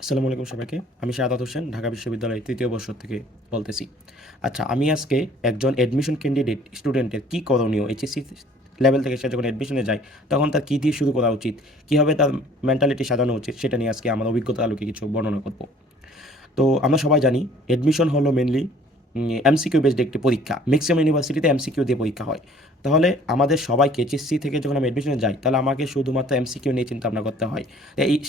আসসালামু আলাইকুম সবাইকে। আমি শাহাদাত হোসেন, ঢাকা বিশ্ববিদ্যালয়ের ৩য় বর্ষ থেকে বলতেছি। আচ্ছা, আমি আজকে একজন অ্যাডমিশন ক্যান্ডিডেট স্টুডেন্টের কী করণীয়, এইচএসসি লেভেল থেকে সে যখন অ্যাডমিশনে যায় তখন তার কী দিয়ে শুরু করা উচিত, কীভাবে তার মেন্টালিটি সাজানো উচিত, সেটা নিয়ে আজকে আমার অভিজ্ঞতার আলোকে কিছু বর্ণনা করব। তো আমরা সবাই জানি অ্যাডমিশন হলো মেনলি এমসিকিউ বেসড একটি পরীক্ষা। ম্যাক্সিমাম ইউনিভার্সিটিতে এমসিকিউ দিয়ে পরীক্ষা হয়। তাহলে আমাদের সবাইকে এইচএসসি থেকে যখন আমি অ্যাডমিশনে যাই, তাহলে আমাকে শুধুমাত্র এমসিকিউ নিয়ে চিন্তা ভাবনা করতে হয়।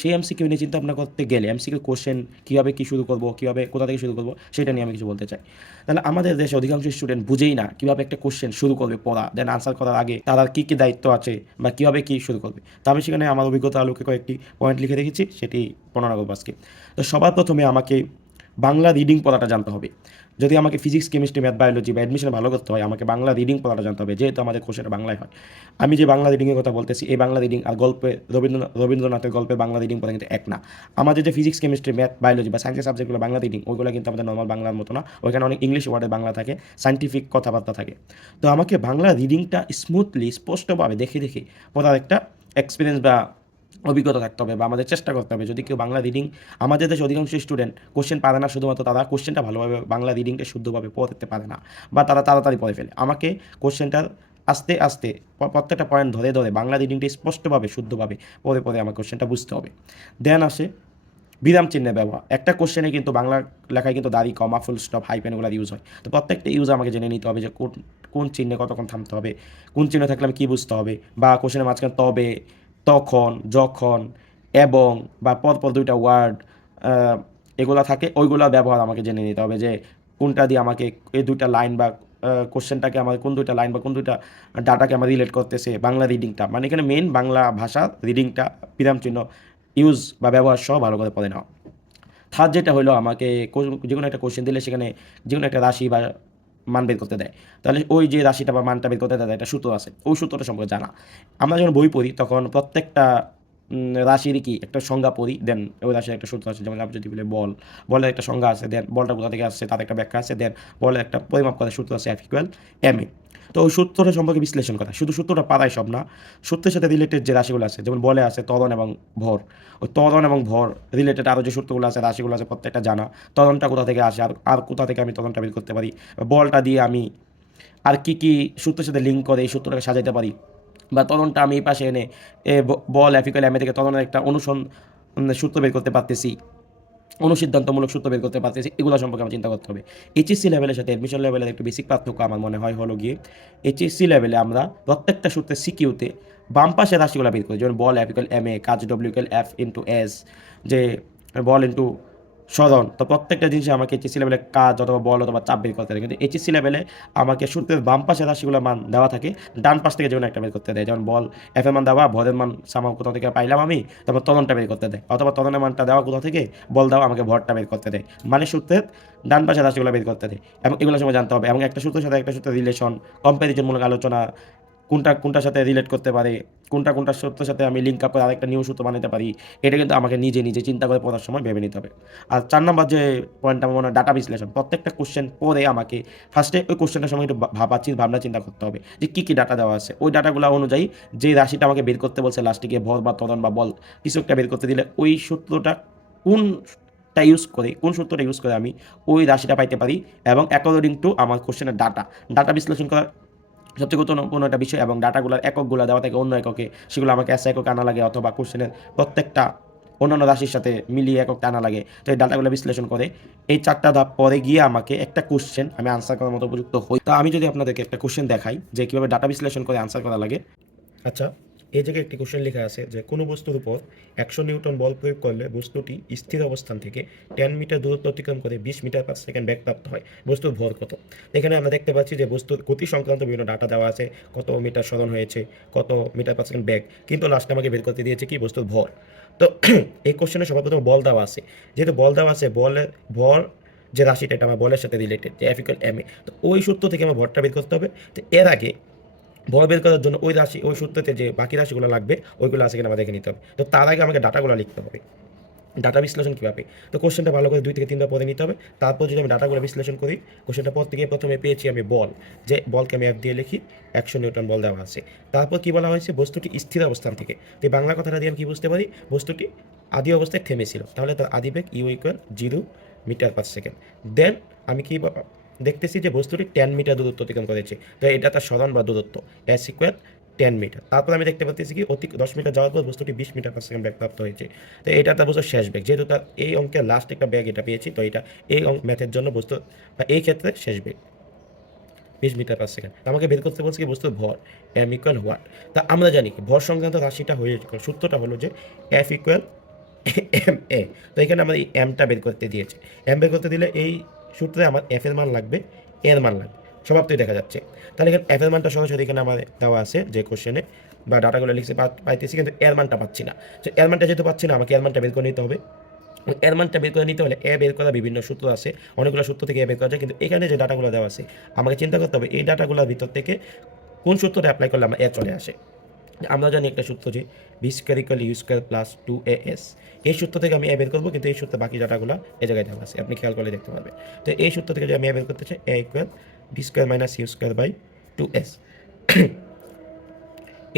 সেই এমসিকিউ নিয়ে চিন্তা ভাবনা করতে গেলে এমসিকিউ কোশ্চেন কীভাবে কী শুরু করবো, কীভাবে কোথা থেকে শুরু করবো, সেটা নিয়ে আমি কিছু বলতে চাই। তাহলে আমাদের দেশে অধিকাংশ স্টুডেন্ট বুঝেই না কীভাবে একটা কোশ্চেন শুরু করবে পড়া, দেন আনসার করার আগে তার কী কী দায়িত্ব আছে বা কীভাবে কী শুরু করবে। তো আমি সেখানে আমার অভিজ্ঞতা আলোকে কয়েকটি পয়েন্ট লিখে রেখেছি, সেটি বর্ণনা করবো আজকে। তো সবার প্রথমে আমাকে বাংলা রিডিং পড়াটা জানতে হবে। যদি আমাকে ফিজিক্স, কেমিস্ট্রি, ম্যাথ, বায়োলজি বা অ্যাডমিশনে ভালো করতে হয়, আমাকে বাংলা রিডিং পড়াটা জানতে হবে, যেহেতু আমাদের কোর্সটা বাংলায় হয়। আমি যে বাংলা রিডিংয়ের কথা বলতেছি, এই বাংলা রিডিং আর গল্পে রবীন্দ্রনাথের গল্পে বাংলা রিডিং পড়া কিন্তু এক না। আমাদের যে ফিজিক্স, কেমিস্ট্রি, ম্যাথ, বায়োলজি বা সায়েন্সের সাবজেক্টগুলো বাংলা রিডিং, ওইগুলো কিন্তু আমাদের নর্মাল বাংলার মতো না। ওইখানে অনেক ইংলিশ ওয়ার্ডের বাংলা থাকে, সায়েন্টিফিক কথাবার্তা থাকে। তো আমাকে বাংলা রিডিংটা স্মুথলি, স্পষ্টভাবে দেখে দেখে পড়ার একটা এক্সপিরিয়েন্স বা অভিজ্ঞতা থাকতে হবে, বা আমাদের চেষ্টা করতে হবে। যদি কেউ বাংলা রিডিং, আমাদের দেশে অধিকাংশ স্টুডেন্ট কোশ্চেন পারে না, শুধুমাত্র তারা কোশ্চেনটা ভালোভাবে বাংলা রিডিংটা শুদ্ধভাবে পড়তে পারে না, বা তারা তাড়াতাড়ি পড়ে ফেলে। আমাকে কোশ্চেনটার আস্তে আস্তে প্রত্যেকটা পয়েন্ট ধরে ধরে বাংলা রিডিংটা স্পষ্টভাবে শুদ্ধভাবে পড়ে পড়ে আমার কোশ্চেনটা বুঝতে হবে। দেন আসে বিরাম চিহ্নের ব্যবহার। একটা কোশ্চেনে কিন্তু বাংলা লেখায় কিন্তু দাড়ি, কমা, ফুল স্টপ, হাইফেন এগুলো ইউজ হয়। তো প্রত্যেকটা ইউজ আমাকে জেনে নিতে হবে যে কোন কোন চিহ্নে কতক্ষণ থামতে হবে, কোন চিহ্ন থাকলে আমি কী বুঝতে হবে, বা কোশ্চেনের মাঝখানে তবে, তখন, যখন, এবং বা পরপর দুইটা ওয়ার্ড এগুলো থাকে, ওইগুলোর ব্যবহার আমাকে জেনে নিতে হবে যে কোনটা দিয়ে আমাকে এই দুইটা লাইন বা কোশ্চেনটাকে আমার কোন দুইটা লাইন বা কোন দুইটা ডাটাকে আমার রিলেট করতেছে বাংলা রিডিংটা। মানে এখানে মেন বাংলা ভাষা রিডিংটা বিরাম চিহ্ন ইউজ বা ব্যবহার সহ ভালো করে পড়ে নেওয়া। থার্ড যেটা হলো, আমাকে যে কোনো একটা কোশ্চেন দিলে সেখানে যে কোনো একটা রাশি বা মান বের করতে দেয়, তাহলে ওই যে রাশিটা বা মানটা বের করতে দেয় একটা সূত্র আছে, ওই সূত্রটা সম্পর্কে জানা। আমরা যখন বই পড়ি তখন প্রত্যেকটা রাশির কি একটা সংজ্ঞা পড়ি, দেন ওই রাশির একটা সূত্র আছে। যেমন আপনি যদি বলে বল, বলের একটা সংজ্ঞা আছে, দেন বলটা কোথা থেকে আসছে তার একটা ব্যাখ্যা আছে, দেন বলের একটা পরিমাপ করার সূত্র আছে, F=ma। তো ওই সূত্রটা সম্পর্কে বিশ্লেষণ করা, শুধু সূত্রটা পারাই সব না, সূত্রের সাথে রিলেটেড যে রাশিগুলো আছে, যেমন বলে আছে ত্বরণ এবং ভর, ওই ত্বরণ এবং ভর রিলেটেড আরও যে সূত্রগুলো আছে, রাশিগুলো আছে, প্রত্যেকটা জানা। ত্বরণটা কোথা থেকে আসে, আর কোথা থেকে আমি ত্বরণটা বের করতে পারি, বলটা দিয়ে আমি আর কি কি সূত্রের সাথে লিঙ্ক করে এই সূত্রটাকে সাজাইতে পারি, বা ত্বরণটা আমি এই পাশে এনে বল F=ma থেকে ত্বরণের একটা সূত্র বের করতে পারতেছি, অনুসিদ্ধান্তমূলক সূত্র বের করতে পারতেছি। এগুলো সম্পর্কে আমার চিন্তা করতে হবে। এইচএসসি লেভেলের সাথে অ্যাডমিশন লেভেলের একটু বেসিক পার্থক্য আমার মনে হয় হলো গিয়ে, এইচএসসি লেভেলে আমরা প্রত্যেকটা সূত্রের সিকিউতে বাম পাশে রাশিগুলো বের করি। যেমন বল F=ma, কাজ W=F×S, যে বল ইন্টু সরণ। তো প্রত্যেকটা জিনিসে আমাকে এইচএসসি লেভেলে কাজ অথবা বল অথবা চাপ বের করতে দেয়, কিন্তু এইচএসসি লেভেলে আমাকে সূত্রের বাম পাশে রাশিগুলোর মান দেওয়া থাকে, ডান পাশ থেকে যেমন একটা বের করতে দেয়। যেমন বল এফ এর মান দেওয়া, ভরের মান সামাও কোথা থেকে পাইলাম আমি, তারপর ত্বরণটা বের করতে দেয়, অথবা ত্বরণের মানটা দেওয়া কোথা থেকে, বল দেওয়া, আমাকে ভরটা বের করতে দেয়। মানে সূত্রের ডান পাশে রাশিগুলো বের করতে দেয়, এবং এগুলো সময় জানতে হবে। এবং একটা সূত্রের সাথে একটা সূত্রের রিলেশন, কম্প্যারিজনমূলক আলোচনা, কোনটা কোনটার সাথে রিলেট করতে পারে, কোনটা কোনটা সূত্রের সাথে আমি লিঙ্ক আপ করে আরেকটা নিউ সূত্র বানাতে পারি, এটা কিন্তু আমাকে নিজে নিজে চিন্তা করে পড়ার সময় ভেবে নিতে হবে। আর 4 নম্বর যে পয়েন্টটা আমার মনে হয়, ডাটা বিশ্লেষণ। প্রত্যেকটা কোশ্চেন পড়ে আমাকে ফার্স্টে ওই কোশ্চেনটার সময় একটু ভাবনা চিন্তা করতে হবে যে কী কী ডাটা দেওয়া আছে। ওই ডাটাগুলো অনুযায়ী যে রাশিটা আমাকে বের করতে বলছে লাস্টে গিয়ে, ভর বা ত্বরণ বা বল কিছু একটা বের করতে দিলে, ওই সূত্রটা কোনটা ইউজ করে, কোন সূত্রটা ইউজ করে আমি ওই রাশিটা পাইতে পারি, এবং অ্যাকর্ডিং টু আমার কোশ্চেনের ডাটা বিশ্লেষণ করা সবচেয়ে গুরুত্বপূর্ণ একটা বিষয়। এবং ডাটাগুলোর এককগুলো দেওয়া থাকে অন্য এককে, সেগুলো আমাকে এসে একক আনা লাগে, অথবা কোশ্চেনের প্রত্যেকটা অন্যান্য রাশির সাথে মিলিয়ে এককটা আনা লাগে। তো এই ডাটাগুলো বিশ্লেষণ করে এই 4টা ধাপ পরে গিয়ে আমাকে একটা কোশ্চেন আমি আনসার করার মতো উপযুক্ত হই। তো আমি যদি আপনাদেরকে একটা কোশ্চেন দেখাই যে কীভাবে ডাটা বিশ্লেষণ করে আনসার করা লাগে। আচ্ছা, এই জায়গায় একটি কোশ্চেন লেখা আছে যে কোনো বস্তুর উপর 100 নিউটন বল প্রয়োগ করলে বস্তুটি স্থির অবস্থান থেকে 10 মিটার দূরত্ব অতিক্রম করে 20 মিটার পার সেকেন্ড বেগ প্রাপ্ত হয়। বস্তুর ভর কত? এখানে আমরা দেখতে পাচ্ছি যে বস্তুর গতি সংক্রান্ত বিভিন্ন ডাটা দেওয়া আছে, কত মিটার সরণ হয়েছে, কত মিটার পার সেকেন্ড বেগ, কিন্তু লাস্টে আমাকে বের করতে দিয়েছে কি, বস্তুর ভর। তো এই কোশ্চেনে সর্বপ্রথম বল দেওয়া আছে, যেহেতু বল দেওয়া আছে, বলের ভর যে রাশিটা, এটা আমার বলের সাথে রিলেটেড, যে F=ma। তো ওই সূত্র থেকে আমার ভরটা বের করতে হবে। তো এর আগে ভর বের করার জন্য ওই রাশি, ওই সূত্রতে যে বাকি রাশিগুলো লাগবে, ওইগুলো আছে কিনা আমার দেখে নিতে হবে। তো তার আগে আমাকে ডাটাগুলো লিখতে হবে। ডাটা বিশ্লেষণ কীভাবে? তো কোশ্চেনটা ভালো করে 2 থেকে 3বার পড়ে নিতে হবে। তারপর যদি আমি ডাটাগুলো বিশ্লেষণ করি, কোশ্চেনটা পড়তে গিয়ে প্রথমে পেয়েছি আমি বল, যে বলকে আমি F দিয়ে লিখি, 100 নিউটন বল দেওয়া আছে। তারপর কি বলা হয়েছে, বস্তুটি স্থির অবস্থান থেকে। তো এই বাংলা কথাটা দিয়ে আমি কি বুঝতে পারি, বস্তুটি আদি অবস্থায় থেমেছিল, তাহলে তার আদি বেগ u equal 0 metre per second. Then আমি কি দেখতেছি যে বস্তুটি 10 মিটার দূরত্ব অতিক্রম করেছে, তো এটা তার সরণ বা দূরত্ব এস ইকুয়াল 10 মিটার। তারপর আমি দেখতে পাচ্ছি কি 10 মিটার যাওয়ার পর বস্তুটি 20 মিটার পার সেকেন্ড বেগ প্রাপ্ত হয়েছে, তো এটা তার বস্তু শেষ বেগ। যেহেতু তার এই অঙ্কের লাস্ট একটা বেগ এটা পেয়েছি, তো এটা এই ম্যাথের জন্য বস্তু বা এই ক্ষেত্রে শেষ বেগ 20 মিটার পার সেকেন্ড। আমাকে বের করতে বলছে কি বস্তুর ভর এম ইকুয়াল হোয়াট। তা আমরা জানি কি ভর সংক্রান্ত রাশিটা হয়ে সূত্রটা হলো যে এফ ইকুয়াল এম এ। তো এখানে আমার এই এমটা বের করতে দিয়েছে, এম বের করতে দিলে এই সূত্রে আমার এফ এর মান লাগবে, এর মান লাগবে, স্বভাবতই দেখা যাচ্ছে। তাহলে এখানে এফ এর মানটা সরাসরি এখানে আমার দেওয়া আছে যে কোশ্চেনে বা ডাটাগুলো লিখতে পাইতেছি, কিন্তু এর মানটা পাচ্ছি না। তো এর মানটা যেহেতু পাচ্ছি না, আমাকে এর মানটা বের করে নিতে হবে। এর মানটা বের করে নিতে হলে এ বের করা বিভিন্ন সূত্র আছে, অনেকগুলো সূত্র থেকে এ বের করা যায়, কিন্তু এখানে যে ডাটাগুলো দেওয়া আছে আমাকে চিন্তা করতে হবে এই ডাটাগুলোর ভিতর থেকে কোন সূত্রটা অ্যাপ্লাই করলে আমার এ চলে আসে। আমরা জানি একটা সূত্র যে V square equal U square plus 2as, এই সূত্র থেকে আমি এ বের করবো, কিন্তু এই সূত্রে বাকি ডাটাগুলো এই জায়গায় দেওয়া আছে, আপনি খেয়াল করলে দেখতে পারবেন। তো এই সূত্র থেকে যদি আমি এ বের করতে চাই, a equal v square minus u square by 2s।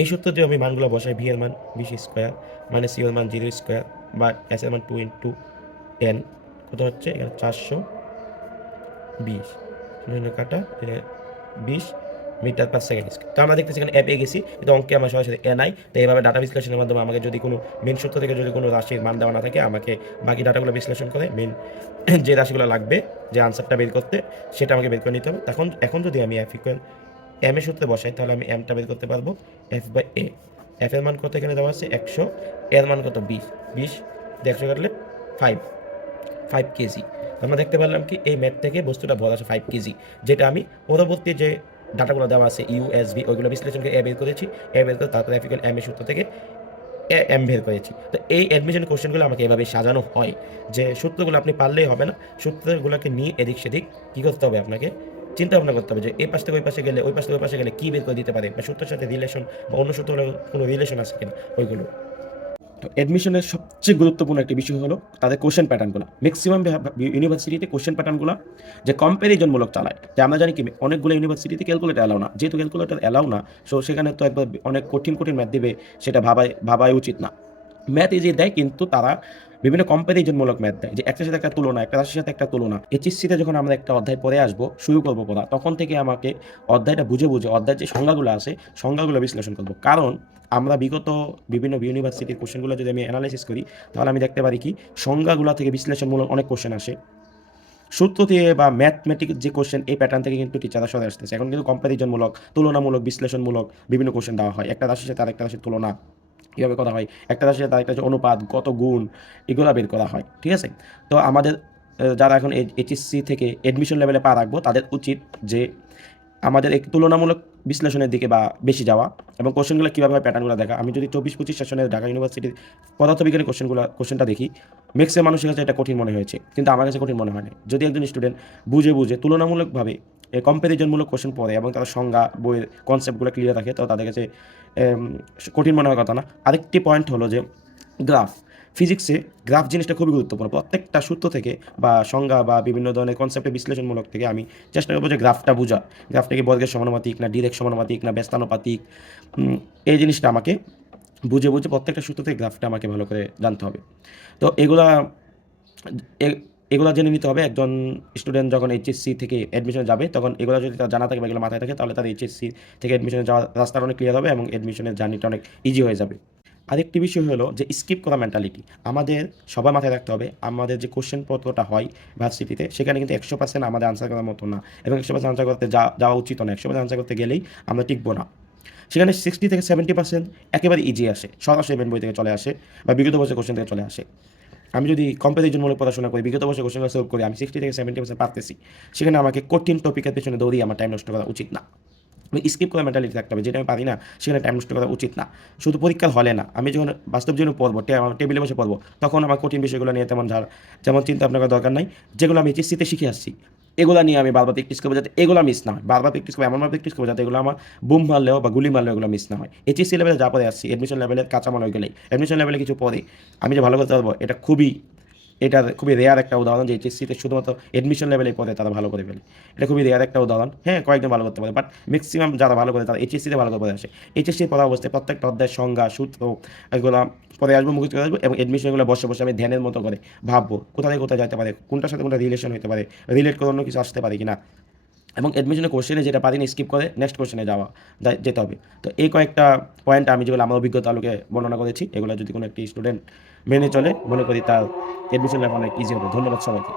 এই সূত্রে যদি আমি মানগুলো বসাই, ভি এর মান 20 স্কোয়ার মাইনাস ইউ এর মান 0 স্কোয়ার বা এস এর মান 2 ইন্টু n, কত হচ্ছে এখানে 420 কাটা 20 মিটার পার সেকেন্ড স্কোয়ার। তো আমরা দেখতেছি এখানে পেয়ে গেছি, কিন্তু অঙ্কে আমার সরাসরি এ নাই। তো এইভাবে ডাটা বিশ্লেষণের মাধ্যমে আমাকে যদি কোনো মেন সূত্র থেকে যদি কোনো রাশির মান দেওয়া না থাকে, আমাকে বাকি ডাটাগুলো বিশ্লেষণ করে মেন যে রাশিগুলো লাগবে যে আনসারটা বের করতে, সেটা আমাকে বের করে নিতে হবে। এখন যদি আমি এফ ইকুয়াল এম এর সূত্রে বসাই, তাহলে আমি এমটা বের করতে পারবো এফ বাই এ। এফ এর মান কত এখানে দেওয়া আছে 100, এর মান কত 20, 100 কাটলে 5 কেজি। আমরা দেখতে পারলাম কি এই ম্যাথ থেকে বস্তুটা ভর আছে 5 কেজি, যেটা আমি পরবর্তী যে ডাটাগুলো দেওয়া আছে ইউএসবি ওইগুলো বিশ্লেষণকে এ বের করেছি, এ বের করে তারপরে এফিক্যাল এম এর সূত্র থেকে এম বের করেছি। তো এই অ্যাডমিশন কোশ্চেনগুলো আমাকে এভাবে সাজানো হয় যে সূত্রগুলো আপনি পারলেই হবে না, সূত্রগুলোকে নিয়ে এদিক সেদিক কী করতে হবে, আপনাকে চিন্তা ভাবনা করতে হবে যে এই পাশ থেকে ওই পাশে গেলে, ওই পাশ থেকে ওই পাশে গেলে কী বের করে দিতে পারে, বা সূত্রের সাথে রিলেশন বা অন্য সূত্রগুলো কোনো রিলেশন আছে কিনা ওইগুলো। তো অ্যাডমিশনের সবচেয়ে গুরুত্বপূর্ণ একটি বিষয় হলো তাদের কোশ্চেন প্যাটার্নগুলো। ম্যাক্সিমাম ইউনিভার্সিটিতে কোশ্চেন প্যাটার্নগুলো যে কম্প্যারিজনমূলক চালায়, যে আমরা জানি কি অনেকগুলো ইউনিভার্সিটিতে ক্যালকুলেটার অ্যালাউ না, যেহেতু ক্যালকুলেটার অ্যালাউ না, সো সেখানে তো একবার অনেক কঠিন ম্যাথ দিবে, সেটা ভাবাই উচিত না। ম্যাথ ইজি দেয়, কিন্তু তারা বিভিন্ন কম্প্যারিজনমূলক ম্যাথ দেয়, যে একটার সাথে একটা তুলনা, একটা রাশির সাথে একটা তুলনা। এইচএসসিতে যখন আমরা একটা অধ্যায় পড়ে আসবো, শুরু করবো পড়া, তখন থেকে আমাকে অধ্যায়টা বুঝে অধ্যায়ের যে সংজ্ঞাগুলো আছে সংজ্ঞাগুলো বিশ্লেষণ করবো। কারণ আমরা বিগত বিভিন্ন ইউনিভার্সিটির কোশ্চেনগুলো যদি আমি অ্যানালাইসিস করি, তাহলে আমি দেখতে পারি কি সংজ্ঞাগুলো থেকে বিশ্লেষণমূলক অনেক কোশ্চেন আসে, সূত্র দিয়ে বা ম্যাথমেটিক যে কোশ্চেন এই প্যাটার্ন থেকে কিন্তু টিচাররা সরে আসতেছে। এখন কিন্তু কম্প্যারিজনমূলক, তুলনামূলক, বিশ্লেষণমূলক বিভিন্ন কোশ্চেন দেওয়া হয়। একটা রাশির সাথে আরেকটা রাশির তুলনা কীভাবে করা হয়, একটা রাশির সাথে আরেকটা অনুপাত, কত গুণ, এগুলো বের করা হয়। ঠিক আছে, তো আমাদের যারা এখন এইচএসসি থেকে অ্যাডমিশন লেভেলে পা রাখবো, তাদের উচিত যে আমাদের এই তুলনামূলক বিশ্লেষণের দিকে বা বেশি যাওয়া, এবং কোশ্চেনগুলো কীভাবে হয় প্যাটার্নগুলো দেখা। আমি যদি 24-25 সেশনের ঢাকা ইউনিভার্সিটির পদার্থবিজ্ঞানের কোশ্চেনটা দেখি, ম্যাক্সিমাম মানুষের কাছে এটা কঠিন মনে হয়েছে, কিন্তু আমার কাছে কঠিন মনে হয় না। যদি একজন স্টুডেন্ট বুঝে তুলনামূলকভাবে কম্প্যারিজনমূলক কোশ্চেন পড়ে এবং তার সংজ্ঞা বইয়ের কনসেপ্টগুলো ক্লিয়ার থাকে, তো তাদের কাছে কঠিন মনে হওয়ার কথা না। আরেকটি পয়েন্ট হলো যে গ্রাফ। ফিজিক্সে গ্রাফ জিনিসটা খুবই গুরুত্বপূর্ণ। প্রত্যেকটা সূত্র থেকে বা সংজ্ঞা বা বিভিন্ন ধরনের কনসেপ্টের বিশ্লেষণমূলক থেকে আমি চেষ্টা করবো যে গ্রাফটা বোঝা, গ্রাফটা কি বর্গের সমানুপাতিক না ডিরেক্ট সমানুপাতিক না ব্যস্তানুপাতিক, এই জিনিসটা আমাকে বুঝে প্রত্যেকটা সূত্র থেকে গ্রাফটা আমাকে ভালো করে জানতে হবে। তো এগুলা জেনে নিতে হবে একজন স্টুডেন্ট যখন এইচএসসি থেকে অ্যাডমিশনে যাবে, তখন এগুলো যদি তার জানা থাকে বা এগুলো মাথায় থাকে, তাহলে তার এইচএসসি থেকে অ্যাডমিশনে যাওয়ার রাস্তাটা অনেক ক্লিয়ার হবে এবং অ্যাডমিশনের জার্নিটা অনেক ইজি হয়ে যাবে। আরেকটি বিষয় হলো যে স্কিপ করা মেন্টালিটি। আমাদের সবার মাথায় রাখতে হবে, আমাদের যে কোশ্চেন পত্রটা হয় ভার্সিটিতে, সেখানে কিন্তু 100% আমাদের আনসার করার মতো না, এবং 100% আনসার করতে যাওয়া উচিত না। 100% আনসার করতে গেলেই আমরা টিকবো না। সেখানে 60 থেকে 70% একেবারে ইজি আসে, সরাসরি মেন বই থেকে চলে আসে বা বিগত বছর কোশ্চেন থেকে চলে আসে। আমি যদি কম্প্যারিজনমূলক পড়াশোনা করি, বিগত বছর কোশ্চেনগুলো সলভ করি, আমি 60 থেকে 70% পারতেছি, সেখানে আমাকে কঠিন টপিকের পেছনে দৌড়িয়ে আমার টাইম নষ্ট করা উচিত না। আমি স্কিপ করার মেন্টালিটি থাকতে হবে, যেটা আমি পারি না সেখানে টাইম নষ্ট করা উচিত না। শুধু পরীক্ষার হলে না, আমি যখন বাস্তব জীবনে পড়বো, টেবিলে বসে পড়বো, তখন আমার কঠিন বিষয়গুলো নিয়ে যেমন চিন্তা ভাবনা করার দরকার নাই। যেগুলো আমি এইচএসসিতে শিখে আসছি, এগুলো নিয়ে আমি বারবার প্র্যাকটিস করবো, যাতে এগুলো মিস না হয়। বারবার প্র্যাকটিস করবো, এমনভাবে প্র্যাকটিস করবো যাতে এগুলো আমার বুম মারলেও বা গুলি মারলেও এগুলো মিস না হয়। এইচএসসি লেভেলে যা পরে আসছি, অ্যাডমিশন লেভেলের কাঁচামাল হয়ে গেলেই, অ্যাডমিশন লেভেলে কিছু পরে আমি যে ভালো করতে পারবো, এটা খুবই এটা খুবই রেয়ার একটা উদাহরণ যে এইচএসসিতে শুধুমাত্র এডমিশন লেভেলের পদে তারা ভালো করে ফেলে। এটা খুবই রেয়ার একটা উদাহরণ। হ্যাঁ, কয়েকজন ভালো করতে পারে, বাট ম্যাক্সিমাম যারা ভালো করে তারা এইচএসসিতে ভালো করে পড়ে আসে। এইচএসসির পড়া অবস্থায় প্রত্যেকটা অধ্যায়ের সংজ্ঞা, সূত্র এগুলো পরে আসবো, মুখস্থ করে আসবো এবং এডমিশনগুলো বসে বসে আমি ধ্যানের মতো করে ভাববো কোথা থেকে কোথায় যেতে পারে, কোনটার সাথে কোনটা রিলেশন হতে পারে, রিলেট করে অন্য কিছু আসতে পারে কিনা, এবং অ্যাডমিশনের কোশ্চেনে যেটা পারি না স্কিপ করে নেক্সট কোশ্চেনে যেতে হবে। তো এই কয়েকটা পয়েন্ট আমি যেগুলো আমার অভিজ্ঞতা আলোকে বর্ণনা করেছি, এগুলো যদি কোনো একটি স্টুডেন্ট মেনে চলে, মনে করি তার অ্যাডমিশন লেভেল অনেক ইজি হবে। ধন্যবাদ সবাইকে।